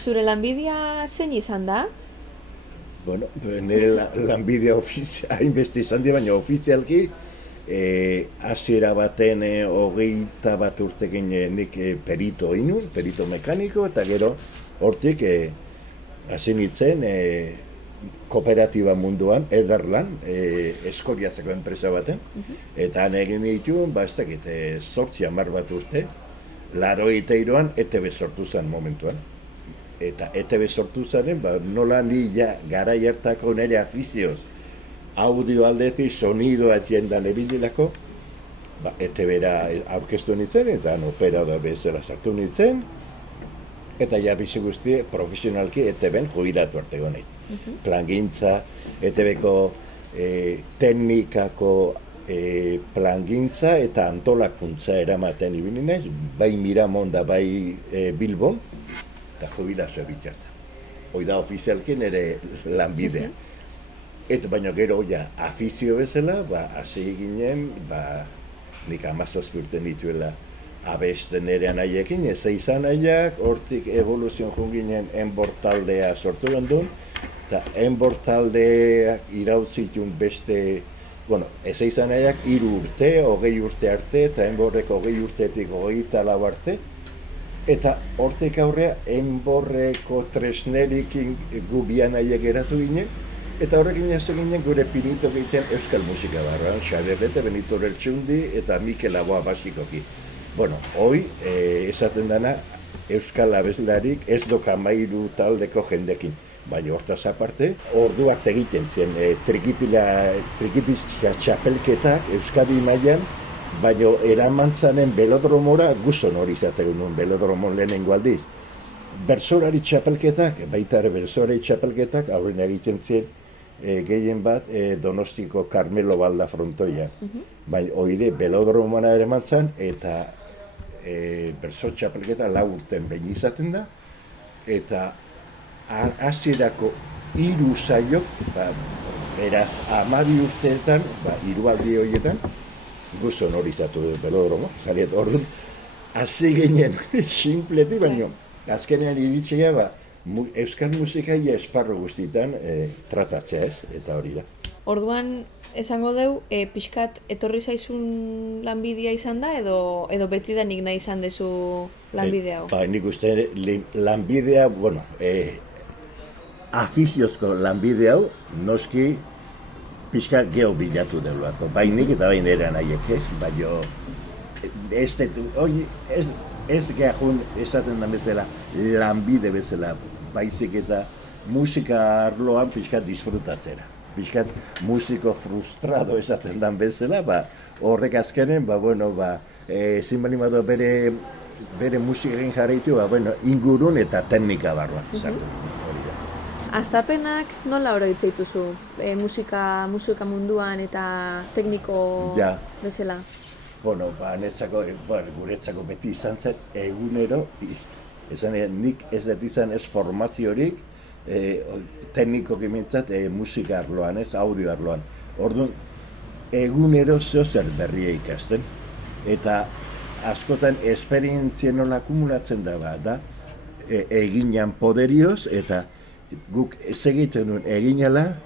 Zure lanbidea zein izan da? Bueno, nire lanbidea hainbeste izan dira, baina ofizialki hasiera baten hogeita bat urtekin nik perito inun, perito mekaniko, eta gero hortik hasi nintzen kooperatiba munduan, Ederlan, Eskoriazeko enpresa baten, eta han egin dituen, ez dakit, 8-10 bat urte, 83an ETB sortu zen momentuan. Eta ETB sortu zaren, nola ni garai hartako nire afizioz, audio aldetik, sonidoa etiendan ebililako, ETB-ra aurkeztu nintzen, eta operador bezala sartu nintzen, eta bizi guzti profesionalki ETB-en jubilatu arte gonein. Plangintza, ETB-ko teknikako plangintza eta antolakuntza eramaten ibili naiz, bai Miramon da bai Bilbon, eta jubilazioa bitartan. Hoi da ofizialki nire lanbidea. Eta baina gero afizio bezala, hasi ginen, nik 17 urte nituela abesten ere anaiekin, ez izan nahiak, hortik evoluzion junginen Enbor taldea sortu gendun, eta Enbor taldeak irautzitun beste, ez izan nahiak 3 urte, 20 urte arte, eta Enborrek 20 urtetik 24 arte, eta hortik aurrea Enborreko tresnerikin gubian nahiak eratu ginen, eta horrekin jaso ginen gure pinito egiten euskal musika barruan, Xaberrete, Benito Reltsundi eta Mikel Aboa basikoki. Hoi, esaten dana, euskal abeslarik ez doka 13 taldeko jendekin. Baina hortaz aparte, orduak egiten zen trikitila txapelketak Euskadi mailan, baina eramantzanen belodromora guzon hori izaten nuen belodromon lehenengo aldiz. Bersolari txapelketak, baita ere bersolari txapelketak, aurrena egiten zen gehien bat Donostiko Carmelo Balda frontoia. Baina hori belodromona eramantzan eta berso txapelketa 4 urten behin izaten da, eta hasierako 3 saiok, beraz 12 urteetan, 3 aldi horietan, guzon hori izatu du belodromo, zariet orduan, hasi ginen sinpleti, baina azkenean iritsia euskal musikaia esparro guztietan tratatzea ez, eta hori da. Orduan, esango deu, pixkat etorri zaizun lanbidea izan da, edo betidanik nahi izan dezu lanbidea hau? Nik uste lanbidea, afiziozko lanbide hau, noski pixka geho bilatu deulako. Bainik eta bain ere nahiek, baina ez gehun esaten da bezala lanbide bezala, baizik eta musika arloan pixka disfrutatzera. Pixkat musiko frustrado esaten dan bezala, horrek azkenen, ezin bali madu bere musikarekin jarraitu, ingurun eta teknika barruan. Hastapenak nola oroitzen dituzu musika munduan eta tekniko bezala? Guretzako beti izan zen egunero, nik ez dut izan ez formaziorik, teknikoki mintzat musika arloan, audio arloan. Orduan, egunero zer berria ikasten, eta askotan esperientzia nola akumulatzen da, eginan poderioz, eta guk ez egiten duen eginala,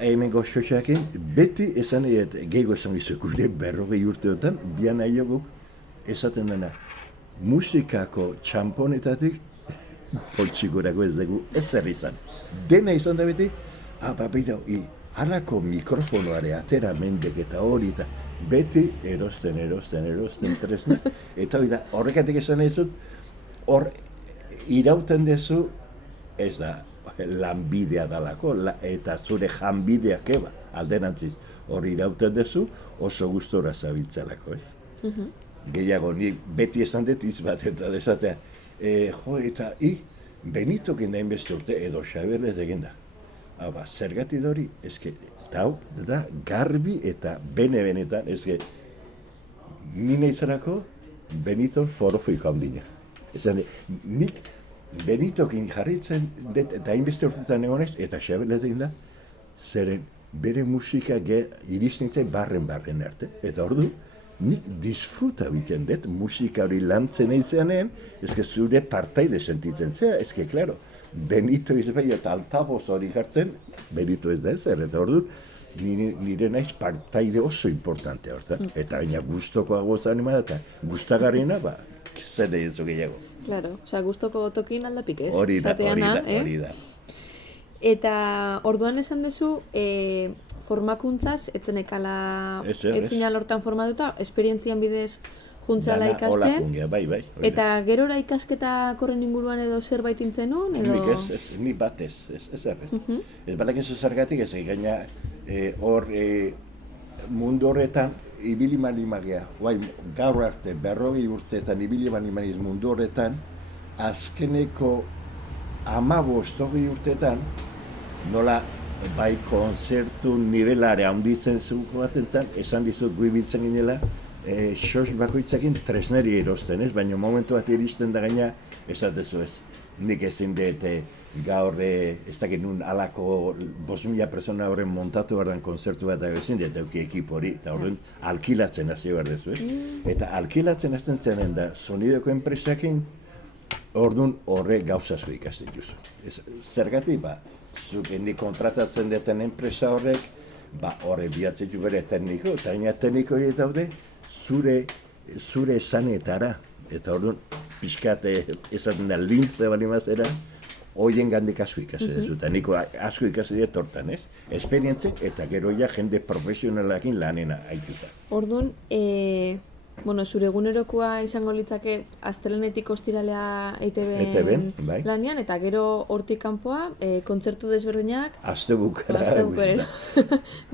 hemengo xoxakin, beti esan gehiago esan gizu, gure 40 urteotan, bian aio guk esaten dena, musikako txamponetatik, poltsigurako ez dugu ezer izan. Dena izan da beti, halako mikrofonoare atera mendek eta hori, eta beti erosten tresna, eta hori da, horrekatik esan nahi zut, hor irauten dezu, ez da lanbidea dalako, eta zure janbideak alderantziz, hori irauten dezu, oso gustora zabiltzalako, ez? Gehiago, nik beti esan dut bat, eta desatea, eta Benitokin da inbeste urte, edo Xaberrez egin da. Zergatik da hori, eta hau, da garbi eta benetan, nina izanako Beniton forofiko handina. Nik Benitokin jarritzen dut, eta inbeste urtetan egonez, eta Xaberrez egin da, zeren bere musika iristintzen barren arte. Eta ordu, nik disfruta biten dut, musika hori lantzen eizanen, ezke zure partaide sentitzen zea, ezke, klaro, Benito izan eta altaboz hori jartzen, Benito ez da ezer, eta orduan, nire naiz partaide oso importante hortan, eta baina gustokoago zanima, eta gustagarriena, zer ezo gehiago. Claro, osea, gustoko tokin aldapik ez? Hori da. Eta orduan esan duzu, formakuntzaz, etzenekala, etzinala hortan formatuta, esperientzian bidez juntzala ikasten. Bai. Eta gerora ikasketa korren inguruan edo zerbait intzen hon? Nik ni bat ez. Ez balak ez zergatik ez, gaina hor mundu horretan ibili magia, gaur arte 40 urteetan ibili maniz mundu horretan, azkeneko 15-20 urteetan, nola bai konzertu nivelare handitzen zuko baten zan, esan dizut guibiltzen ginela, sos bakoitzakin tresneri erosten, ez? Baina momentu bat iristen da gaina, esatezu ez. Nik ezin dut gaur ez dakit nun alako 5.000 persona horren montatu behar konzertu bat ezin dut euki ekipo hori, eta horren alkilatzen hasi behar dezu, ez? Eta alkilatzen hasten zenen da, sonideko enpresakin, orduan horre gauzazu ikasten juzu. Zergatik, zuk nik kontratatzen duten enpresa horrek, horre bihatzen ju bere tekniko, eta gaina tekniko hori daude, zure esanetara, eta orduan, pixkat esaten da lintze bali mazera, hoien gandik asko ikasi dezu, eta niko asko ikasi dut hortan, ez? Esperientzek eta gero ja jende profesionalakin lanena haituta. Orduan, zure egunerokoa izango litzake astelehenetik ostiralea EITB-en lanean, eta gero hortik kanpoa, kontzertu desberdinak, astebukera,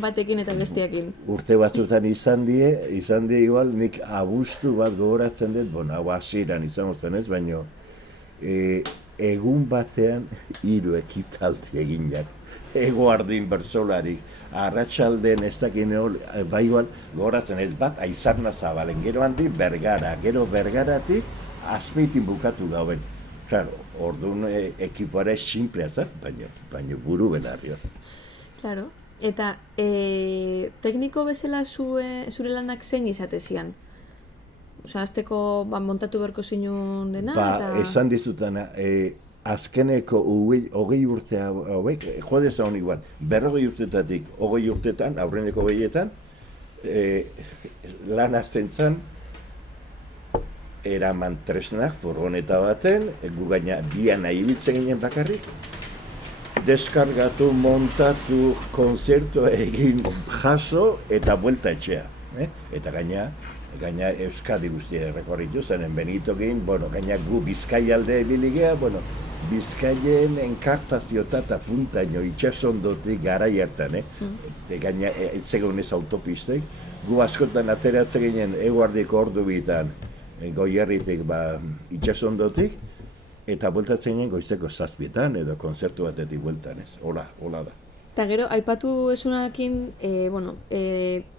batekin eta bestiakin. Urte batzutan izan die igual, nik abuztu bat gogoratzen dut, hau hasieran izango zen ez, baina egun batean 3 ekitaldi egin jar. Egoardin bersolarik, arratsalden ez dakin igual, gogoratzen ez bat, Aizarna Zabalen, gero handi Bergara, gero Bergaratik Azpeitin bukatu gauen. Claro, orduan ekipoara simplea zen, baina buru belarri hor. Claro, eta tekniko bezala zure lanak zein izatezian? Osa, azteko montatu berko zinun dena? Esan dizutana, azkeneko 20 urte hauek, jodez hau igual, 40 urtetatik 20 urtetan, aurreneko 20etan, lan azten zan, eraman tresnak, furgoneta baten, gu gaina bian nahi bitzen ginen bakarrik, deskargatu, montatu, konzertu egin jaso eta buelta etxea. Eta gaina Euskadi guztia rekorritu zenen Benito egin, gaina gu Bizkaialde ebiligea, Bizkaien enkartaziota eta puntaino itxasondotik garai hartan, gaina etzegoen ez autopistek, gu askotan ateratzen ginen eguardiko ordu bitan Goierritik itxasondotik, eta bueltatzen ginen goizeko 7 edo konzertu batetik bueltan, ez? Hola da. Eta gero, aipatu esunakin,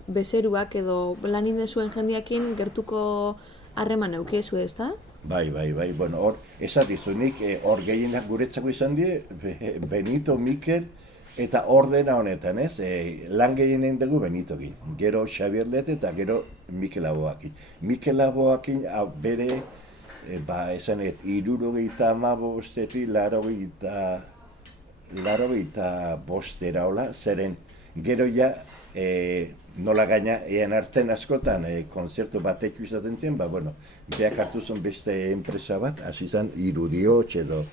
bezeruak edo lan indezuen jendiakin gertuko harreman eukiezu ez da? Bai, hor, esatizunik, hor gehienak guretzako izan die, Benito, Mikel, eta ordena honetan, ez? Lan gehienen dugu Benitokin, gero Xabier Lete eta gero Mikel Aboakin. Mikel Aboakin bere, esanet, 75 laurogeita bostera hola, zeren gero ja, nola gaina, ean arten askotan, konzertu bateku izaten zen, beak hartu zen beste enpresa bat, hasi zen Irudiotx edo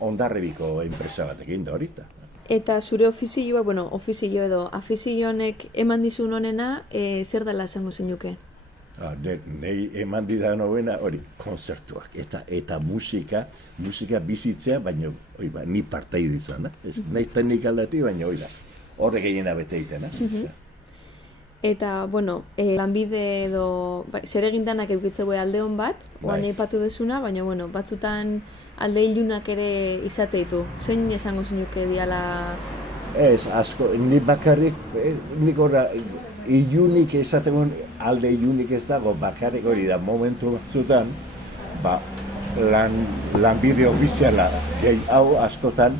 Ondarribiko enpresa bat egin da horita. Eta zure ofizioa, ofizio edo afizionek eman dizun honena, zer dela esango zenuke? Nei eman didan hobena hori, konzertuak eta musika bizitzea, baina ni partaide izan, nahiz teknik aldati, baina horrek gehiena bete egiten. Eta, lanbide edo, zer egindanak eukitzeue alde hon bat, oan aipatu desuna, baina, batzutan alde ilunak ere izate ditu. Zein esango zenuke diala? Ez, asko, ni bakarrik, nik horra, ilunik esategun alde ilunik ez dago, bakarrik hori da momentu batzutan, lanbide ofiziala, hau askotan,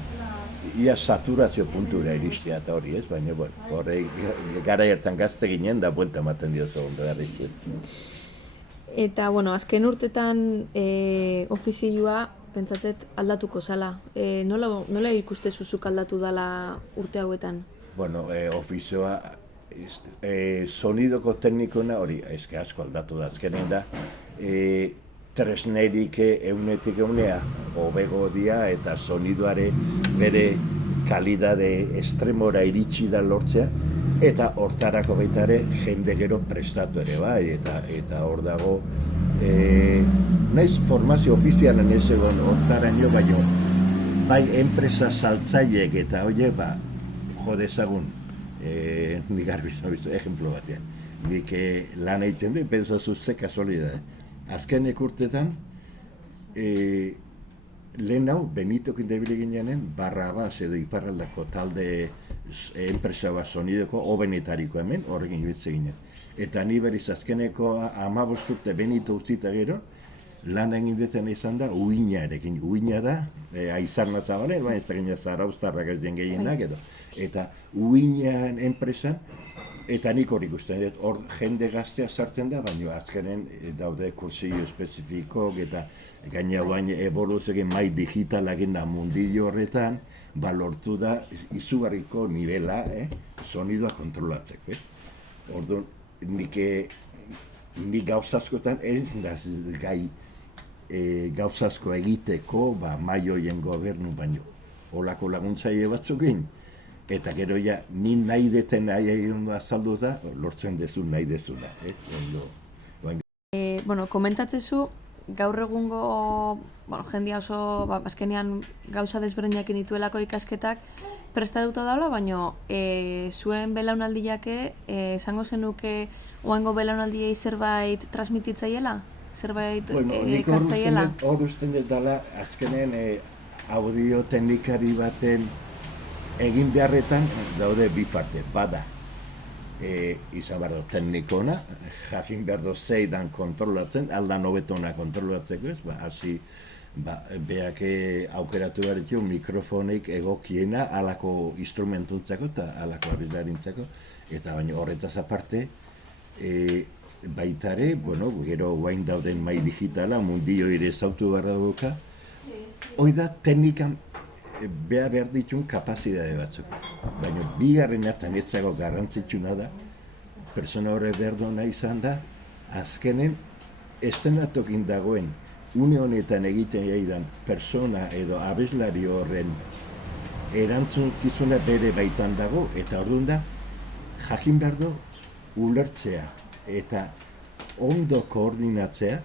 ia saturazio puntura iristea eta hori, ez? Baina, bueno, horre gara hartan gazte ginen da buelta ematen diozu berriz. Eta, bueno, azken urtetan ofizioa pentsatzet aldatuko zala. Nola ikuste zuzuk aldatu dala urte hauetan? Bueno, ofizioa sonidoko teknikona hori, eske asko aldatu da azkenen da, tresnerik eunetik eunea hobego dia eta soniduare bere kalidade estremora iritsi da lortzea, eta hortarako baita ere jende gero prestatu ere bai, eta hor dago naiz formazio ofizialan ez egon hortaraino baino, bai enpresa saltzaileek eta horiek jo dezagun, nik garbi zabizu, ejemplo batean, nik lan egiten dut, pentsazu ze kasualidade. Azkenek urtetan, lehen hau, Benitokin debile ginean, Barrabas edo Iparraldako talde enpresa bat sonideko, obenetariko hemen, horrekin ibitze ginen. Eta ni berriz azkeneko 15 urte Benito utzita gero, lan egin beten izan da, uinarekin. Uina da, aizarna zabalen, baina ez da ginen zarauztarrak ez den gehienak edo. Eta uinan enpresan, eta nik hor ikusten dut, hor jende gaztea sartzen da, baina azkenen daude kursillo espezifiko eta gaina baina evoluzioen mai digitalak da mundillo horretan, lortu da izugarriko nivela, sonidoa kontrolatzeko. Orduan, nik gauzaskotan erintzen da gai gauzasko egiteko, maioien gobernu baino, olako laguntzaile batzukin. Eta gero ja, ni nahi deten nahi egin azaldu da, lortzen dezu nahi dezuna. Bueno, komentatzezu, gaur egungo jendia oso, azkenean gauza desberdinak dituelako ikasketak prestatuta daula, baina zuen belaunaldiake, esango zenuke oango belaunaldiei zerbait transmititzaiela? Zerbait ekartzaiela? Hor usten dut dala, azkenen audio teknikari baten egin beharretan daude bi parte, bada izan behar da teknikona, jakin behar da zeidan kontrolatzen, aldan hobetona kontrolatzeko ez, hasi beak aukeratu behar ditu mikrofonik egokiena alako instrumentuntzako eta alako abizdarintzako, eta baina horretaz aparte, baitare, bueno, gero guain dauden mai digitala, mundio ere zautu behar dauka, hoi da teknikan behar ditun kapazidade batzuk. Baina bigarren eta netzako garrantzitsuna da, persona horre berdona izan da, azkenen estenatokin dagoen, une honetan egiten jaidan persona edo abeslari horren erantzunkizuna bere baitan dago, eta orduan da, jakin behar du ulertzea eta ondo koordinatzea,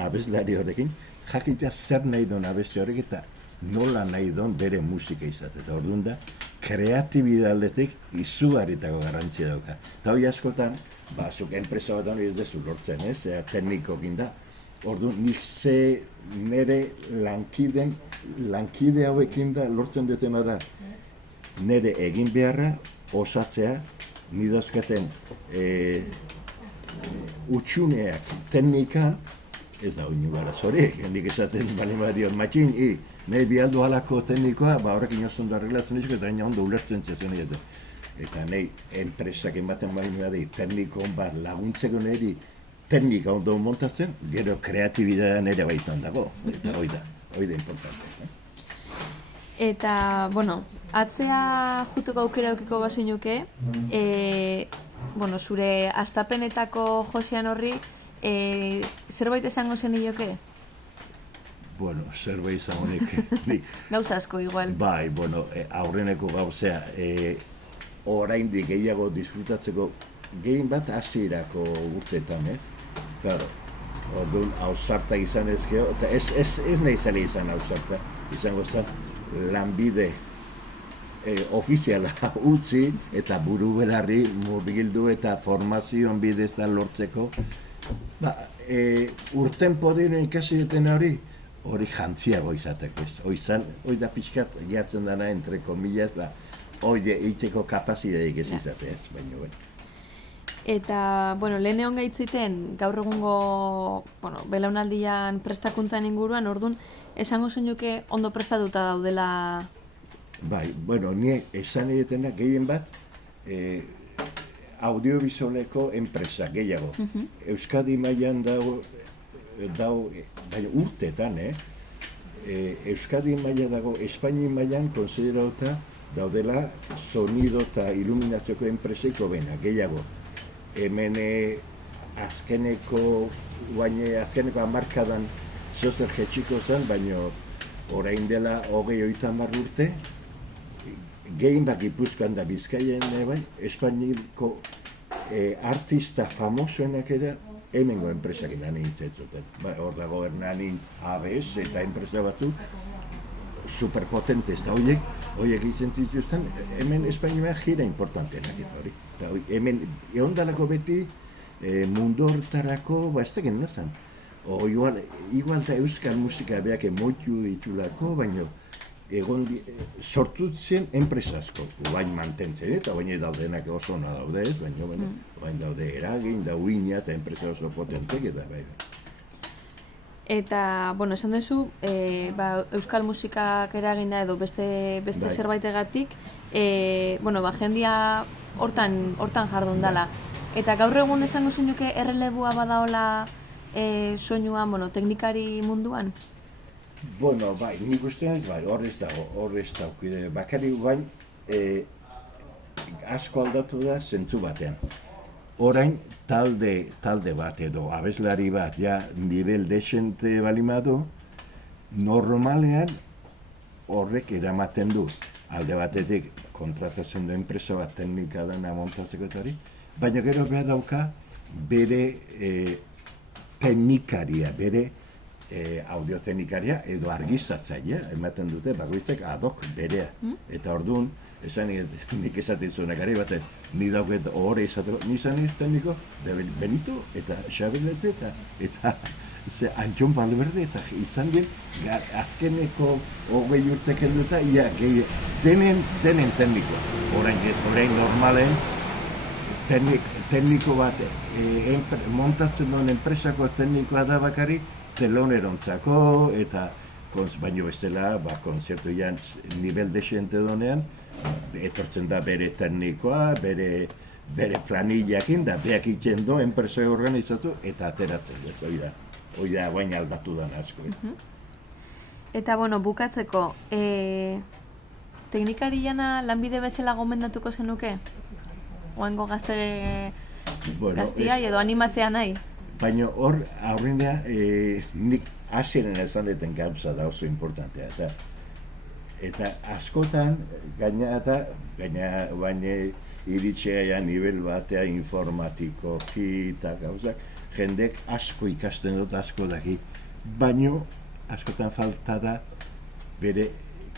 abeslari horrekin, jakitea zer nahi duen abesti horrek eta nola nahi duen bere musika izate. Eta orduan da, kreatibidaldetik izugarritako garrantzia dauka. Eta hori askotan, zuk enpresa bat hori ez dezu lortzen, teknikokin da. Orduan, nik ze nire lankide hauekin da lortzen dutena da, nire egin beharra, osatzea, nidazkaten utxuneak teknikan, ez da hori baraz horiek, nik esaten bali badion matxin, nahi bialdu halako teknikoa, horrekin oso ondo arreglatzen dizko, eta gaina ondo ulertzen zezen egiten. Eta nahi enpresak ematen bali badi, teknikon bat laguntzeko niri teknika ondo montatzen, gero kreatibitatean ere baitan dago, eta hori da importante. Eta, bueno, atzea juteko aukera eukiko bazinuke, zure astapenetako Josean horri, zerbait esango zen nioke? Bueno, zerbait izango nik. Gauza asko, igual. Bai, aurreneko gauzea, oraindik gehiago disfrutatzeko gehien bat hasierako urteetan, ez? Claro, orduan hausarta izan ezkeo, eta ez nahi zale izan hausarta, izango zen lanbide ofiziala utzi eta buru belarri murgildu eta formazioan bidez da lortzeko. Urten podiren ikasi duten hori jantziago izateko. Hoi da pixkat gehatzen dana entre komillas, hoi eiteko kapazideik ez izateaz, baina bueno. Eta, lehen egon gaitziten, gaur egungo, belaunaldian prestakuntzan inguruan, orduan, esango zenuke ondo prestatuta daudela Bai, bueno, ni esan edetena gehien bat, audiovisualeko enpresa gehiago. Euskadi mailan dago, baina urtetan, Euskadi maila dago, Espaini mailan konsiderauta daudela sonido eta iluminazioko enpreseko bena, gehiago. Hemen azkeneko hamarkadan zozer jetxiko zen, baina orain dela 20-30 urte, gehien bat Gipuzkoan da Bizkaian, Espainiko artista famosoenak ere hemengo enpresak lan egiten. Hor dago Hernanin ABS eta enpresa batzu superpotente, eta horiek egiten dituzten, hemen Espainiak gira importantenak eta hori. Hemen egon dalako beti mundu horretarako, ez dakit nazan. Igual da euskal musika beak emoitu ditulako, baina sortu zen enpresa asko, bain mantentzen, eta baina daudenak oso ona daude, baina daude eragin, da uina eta enpresa oso potentek, eta bai. Eta, bueno, esan duzu, euskal musikak eraginda edo beste zerbaitegatik, jendia hortan jardun dala. Eta gaur egun esango zunuke errelebua badaola soinuan, teknikari munduan? Bueno, bai, nik ustean, bai, horrez dago, bakarrik bain, asko aldatu da zentzu batean. Orain talde bat edo abeslari bat, ja, nivel desente balimadu, normalean horrek eramaten du. Alde batetik kontratatzen du enpresa bat teknika dena montatzeko eta hori, baina gero behar dauka bere teknikaria, bere audioteknikaria edo argiztatzailea ematen dute bakoitzak adok berea. Eta orduan, nik esaten zuenak ari baten, ni dauket ohore izateko, ni izan ez tekniko, Benito eta Xabelete eta Antxon Balberde eta izan gen, azkeneko 20 urte kenduta, ia denen teknikoa. Orain normalen, tekniko bat, montatzen duen enpresako teknikoa da bakarrik, telonerontzako eta baino bestela, konzertu jantz nivel desente donean, etortzen da bere teknikoa, bere planillakin, da beak itzen do, enpresa organizatu eta ateratzen. Hoi da, baina aldatu da asko. Eta, bukatzeko, teknikari jana lanbide bezala gomendatuko zenuke? Oango gaztia edo animatzea nahi? Baina hor, aurrenea, nik hasieran esan deten gauza da oso importantea. Eta askotan, gaina iritsea nivel batea informatikoki eta gauzak, jendek asko ikasten dut, asko daki, baina askotan falta da bere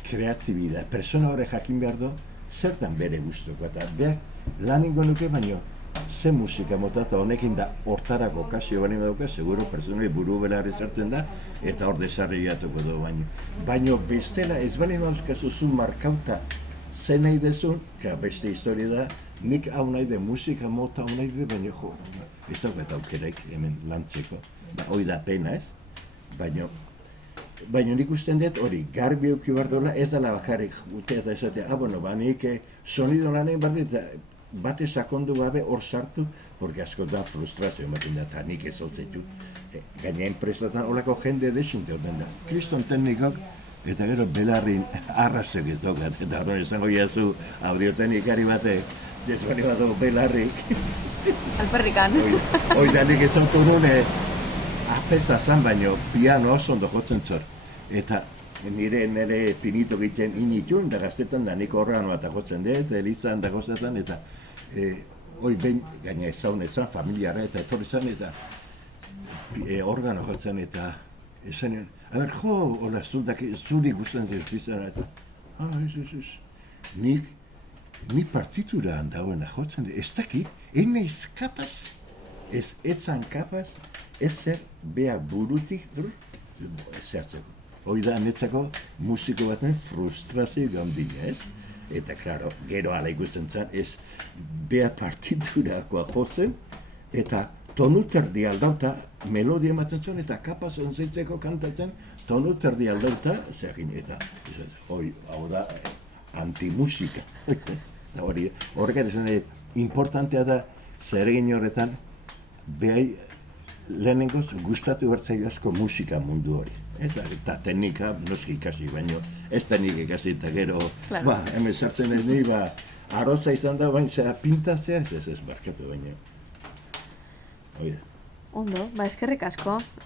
kreatibidad. Persona horre jakin behar du, zertan bere guztoko. Eta beak lan ingo nuke, baina ze musika mota eta honekin da hortarako kasio bani badauka, seguro personoi buru belar ezartzen da, eta hor desarriatuko du baino. Baina bestela ez bani dauzkazu zu markauta zen nahi dezun, beste historia da, nik hau nahi de musika mota hau nahi de, baina ez daukat aukeraik hemen lantzeko. Hoi da pena ez, baina nik usten dut hori garbi euki behar dola, ez dela bakarrik utea eta esatea, nik sonido lanen bate sakondu gabe hor sartu, porque asko da frustrazio ematen da, eta nik ez hotzetut. Gaina enpresatan horako jende desinte hoten da. Kriston teknikok, eta gero belarrin arrastek ez dokat, eta horren esango jazu audioteknikari batek, jezbani bat dugu belarrik. Alperrikan. Hoi da nik ez autu nune, apesa zan baino, piano oso ondo jotzen zor. Eta nire pinito egiten initun, da gaztetan da nik organoa eta jotzen dut, elizan da gozetan, eta hoi behin gaina ezan, familiara eta etorri zan, eta organo jotzen, eta esan nion, hola, zuri guztan dut bizan, eta ez, nik partitura handagoena jotzen dut, ez dakit, naiz kapaz, etzan kapaz, ezer beha burutik, ez hartzeko. Hoi da, netzako musiko baten frustrazio gambina, ez? Eta, klaro, gero ala ikusten zen, ez beha partiturakoa jotzen, eta tonu terdi aldauta, melodia ematen zuen, eta kapaz onzeitzeko kantatzen, tonu terdi aldauta, eta, hoi, hau da, antimusika. Horrek esan importantea da zeregin horretan, behai lehenengoz gustatu bertzaio asko musika mundu hori. Eta teknika noski ikasi, baino ez teknik ikasi eta gero, Claro. Hemen sartzen ez ni, arrotza izan da, baina pintatzea, ez barkatu, baina. Ondo, eskerrik asko.